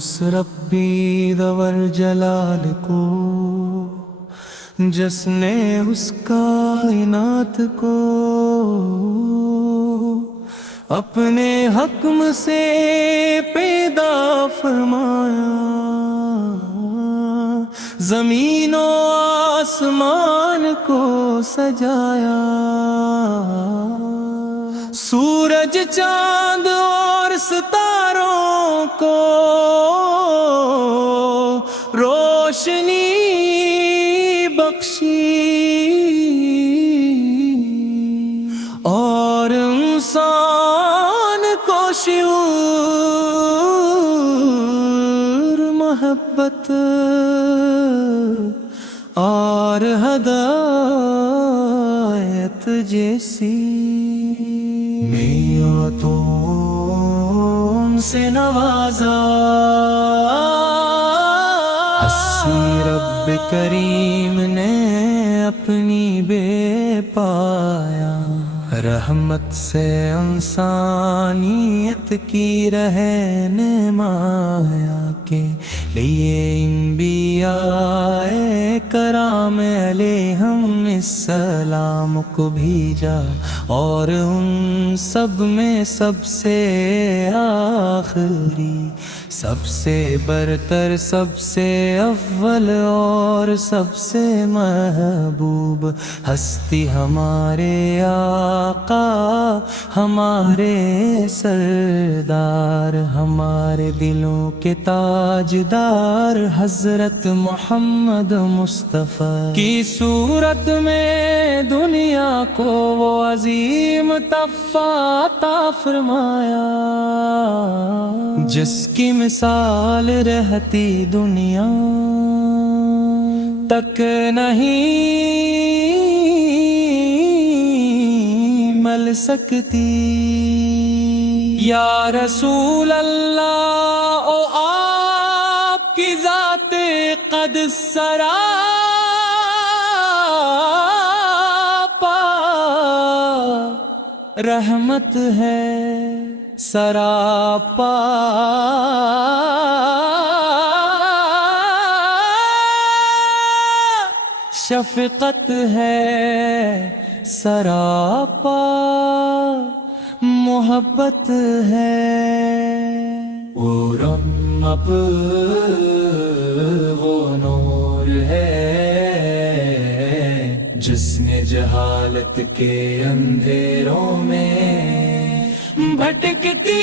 اس ربی ذو الجلال کو جس نے اس کائنات کو اپنے حکم سے پیدا فرمایا، زمین و آسمان کو سجایا، سورج چاند اور ستاروں کو روشنی بخشی، اور انسان کو شعور محبت اور ہدایت جیسی نعمتوں سے نوازا۔ اسی رب کریم نے اپنی بے پایا رحمت سے انسانیت کی رہنمایا کے لیے انبیاء کرام علیہم السلام کو بھیجا، اور ان سب میں سب سے آخری، سب سے برتر، سب سے اول اور سب سے محبوب ہستی ہمارے آقا، ہمارے سردار، ہمارے دلوں کے تاجدار حضرت محمد مصطفیٰ کی صورت میں دنیا کو وہ عظیم تحفہ عطا فرمایا جس کی مثال رہتی دنیا تک نہیں مل سکتی۔ یا رسول اللہ، او آپ کی ذات قد سراپا رحمت ہے، سراپا شفقت ہے، سراپا محبت ہے۔ وہ رحمت، وہ نور ہے جس نے جہالت کے اندھیروں میں بھٹکتی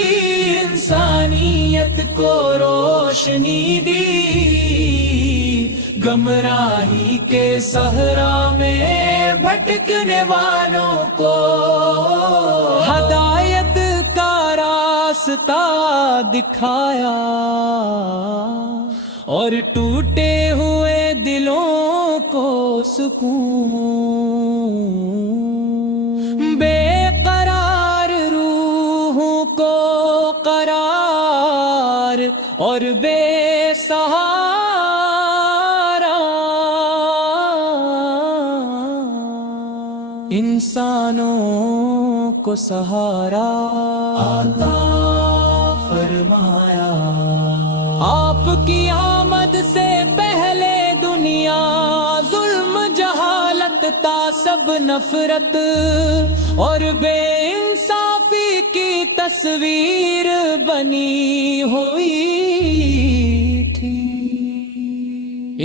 انسانیت کو روشنی دی، گمراہی کے صحرا میں بھٹکنے والوں کو ہدایت کا راستہ دکھایا، اور ٹوٹے ہوئے دلوں کو سکون، بے قرار روحوں کو قرار، اور بے سہارا انسانوں کو سہارا عطا فرمایا۔ آپ کی آمد سے پہلے دنیا ظلم، جہالت، تعصب، نفرت اور بے انصافی کی تصویر بنی ہوئی تھی۔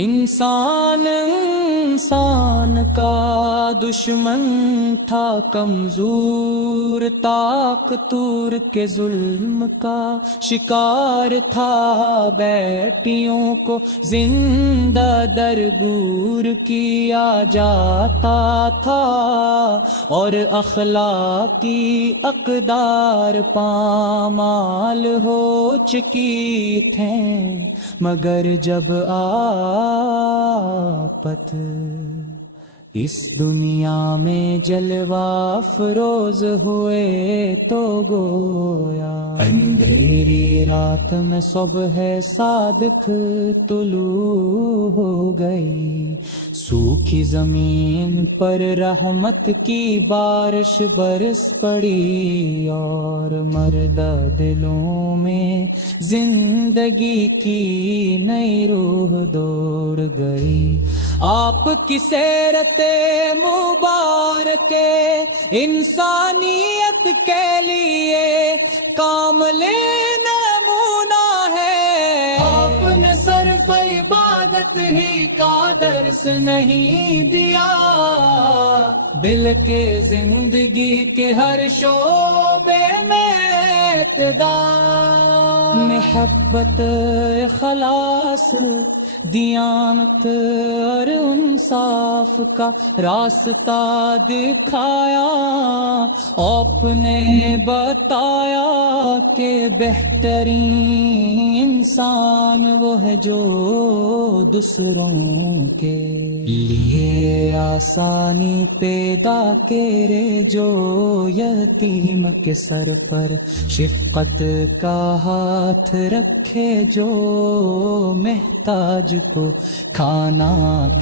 انسان کا دشمن تھا، کمزور، طاقتور کے ظلم کا شکار تھا، بیٹیوں کو زندہ درگور کیا جاتا تھا، اور اخلاقی اقدار پامال ہو چکی تھیں، مگر جب آفت اس دنیا میں جلوہ افروز ہوئے تو گویا اندھیری رات میں صبح صادق طلوع ہو گئی، سوکھی زمین پر رحمت کی بارش برس پڑی اور مردہ دلوں میں زندگی کی نئی روح دوڑ گئی۔ آپ کی سیرت مبارک انسانیت کے لیے کامل نمونہ ہے، آپ نے صرف عبادت ہی کا درس نہیں دیا بلکہ زندگی کے ہر شعبے میں اعتدال، محبت، اخلاص، دیانت اور انصاف کا راستہ دکھایا۔ آپ نے بتایا کہ بہترین انسان وہ ہے جو دوسروں کے لیے آسانی پیدا کرے، جو یتیم کے سر پر شفقت کا ہاتھ رکھے، جو محتاج کو کھانا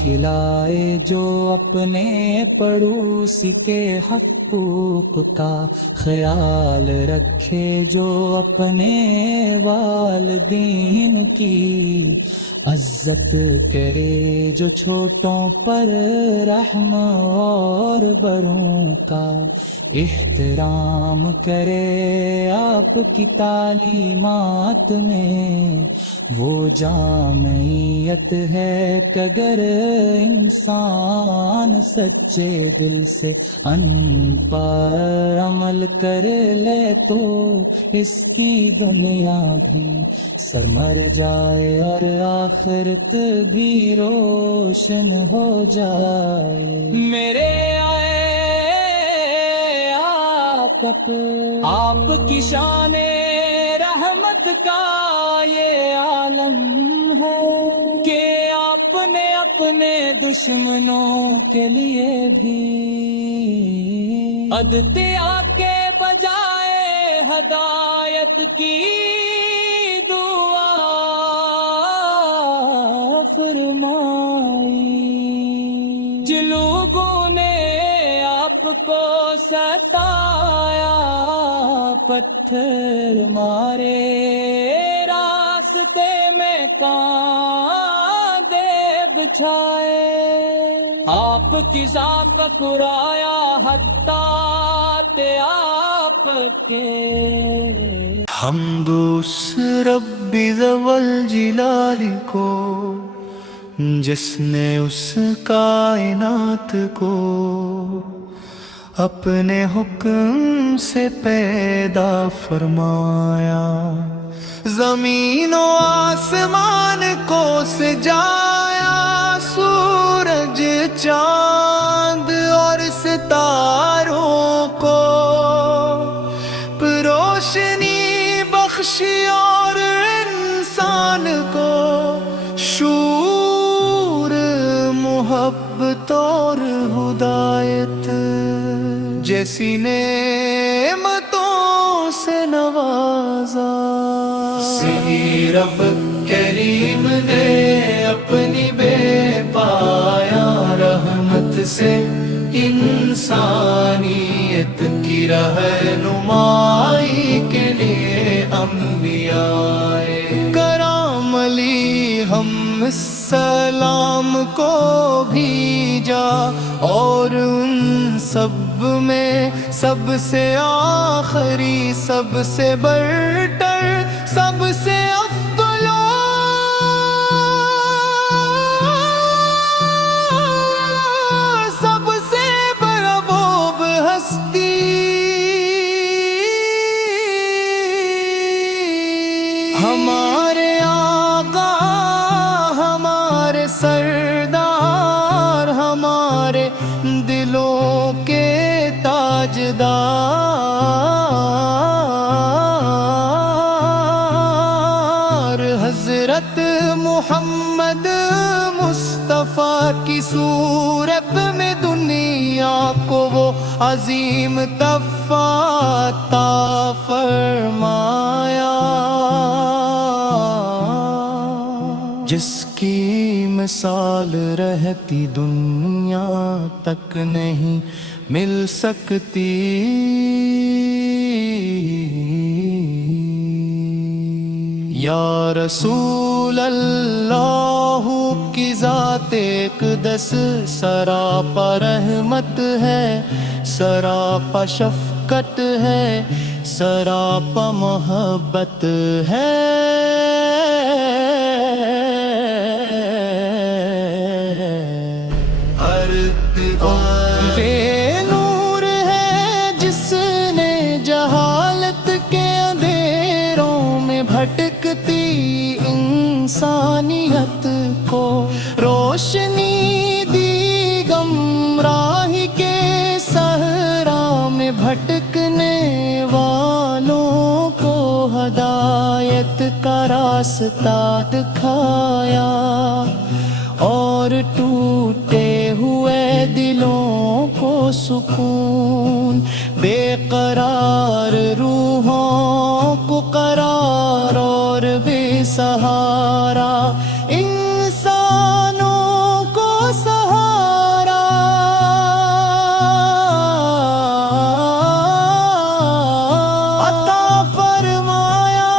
کھلائے، جو اپنے پڑوسی کے حقوق کا خیال رکھے، جو اپنے والدین کی عزت کرے، جو چھوٹوں پر رحم اور بڑوں کا احترام کرے۔ آپ کی تعلیمات میں وہ جامعیت ہے کہ اگر انسان سچے دل سے ان پر عمل کر لے تو اس کی دنیا بھی سرمر جائے اور آخرت بھی روشن ہو جائے۔ میرے آپ کی شان رحمت کا یہ عالم ہے کہ آپ نے اپنے دشمنوں کے لیے بھی عدتیا کے بجائے ہدایت کی دعا فرمائی۔ جن لوگوں نے آپ کو ستایا، پتھر مارے، راستے میں کاندھے بچھائے، آپ کی ذات پکرایا حتی آپ کے۔ حمد اس رب ذوال جلال کو جس نے اس کائنات کو اپنے حکم سے پیدا فرمایا، زمین و آسمان کو سجایا، سورج، چاند اور ستاروں کو روشنی بخشی اور انسان کو شعور، محبت اور ہدایت جیسی نعمتوں سے نوازا۔ صحیح رب کریم نے اپنی بے پایا رحمت سے انسانیت کی رہنمائی کے لیے انبیاء کرام علی ہم السلام کو بھیجا، اور ان سب میں سب سے آخری، سب سے برتر، سب سے افضل، سب سے بربوب ہستی ہمارے آقا، ہمارے سردار، ہمارے دلوں کے تاجدار، محمد مصطفیٰ کی صورت میں دنیا کو وہ عظیم تحفہ عطا فرمایا، جس کی مثال رہتی دنیا تک نہیں مل سکتی۔ یا رسول اللہ کی ذات اقدس سراپا رحمت ہے، سراپا شفقت ہے، سراپا محبت ہے۔ بے نور ہے جس نے جہالت کے اندھیروں میں بھٹکتی انسانیت کو روشنی دی، گمراہی کے صحرا میں بھٹکنے والوں کو ہدایت کا راستہ دکھایا، اور ٹوٹے ہوئے دلوں کو سکون، بے قرار روحوں کو قرار اور بے سہارا انسانوں کو سہارا عطا فرمایا۔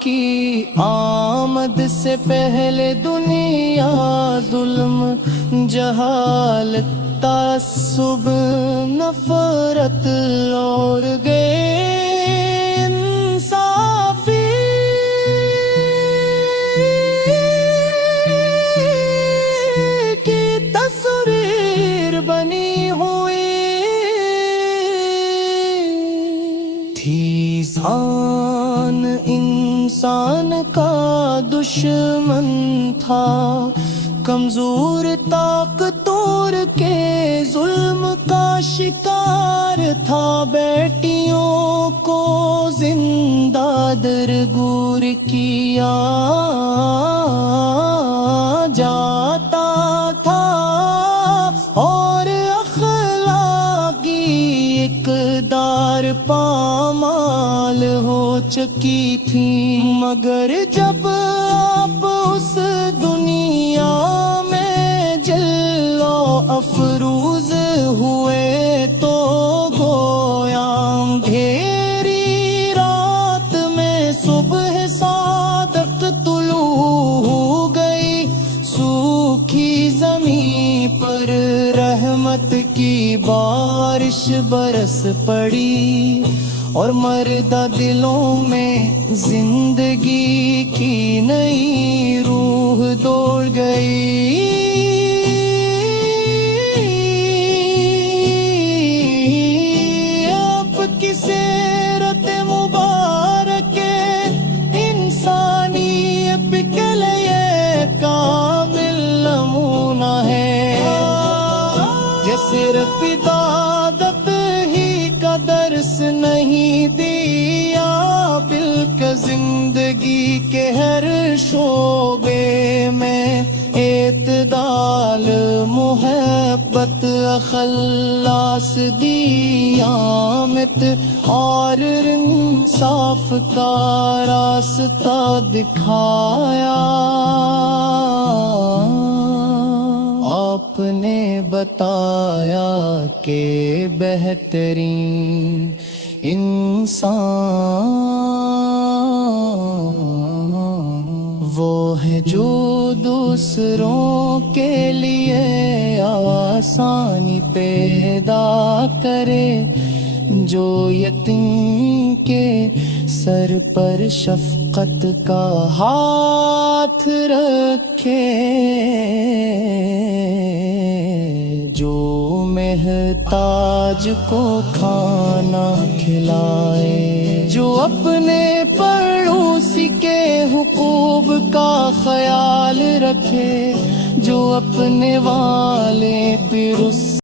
کی آمد سے پہلے دنیا ظلم، جہالت، تعصب، نفرت اور گئے انصافی کی تصویر بنی ہوئی تھی۔ انسان کا دشمن تھا، کمزور طاقتور کے ظلم کا شکار تھا، بیٹیوں کو زندہ درگور کیا جاتا تھا، اور اخلاقی اقدار پامال ہو چکی تھی۔ مگر جب آپ اس دنیا میں جلوہ افروز ہوئے تو گویا اندھیری رات میں صبح صادق طلوع ہو گئی، سوکھی زمین پر رحمت کی بارش برس پڑی، اور مردہ دلوں میں زندگی کی نئی روح دوڑ گئی۔ آپ کی سیرت مبارک انسانیت کے لیے کامل نمونہ ہے، یہ صرف عبادت ہی کا درس نہیں دیا، بلکہ زندگی کے ہر شعبے میں اعتدال، محبت، اخلاص، دیانت اور انصاف کا راستہ دکھایا۔ آپ نے بتایا کہ بہترین انسان وہ ہے جو دوسروں کے لیے آسانی پیدا کرے، جو یتیم کے سر پر شفقت کا ہاتھ رکھے، جو محتاج کو کھانا کھلائے، جو اپنے پڑوسی کے حقوق کا خیال رکھے، جو اپنے والے پھر اس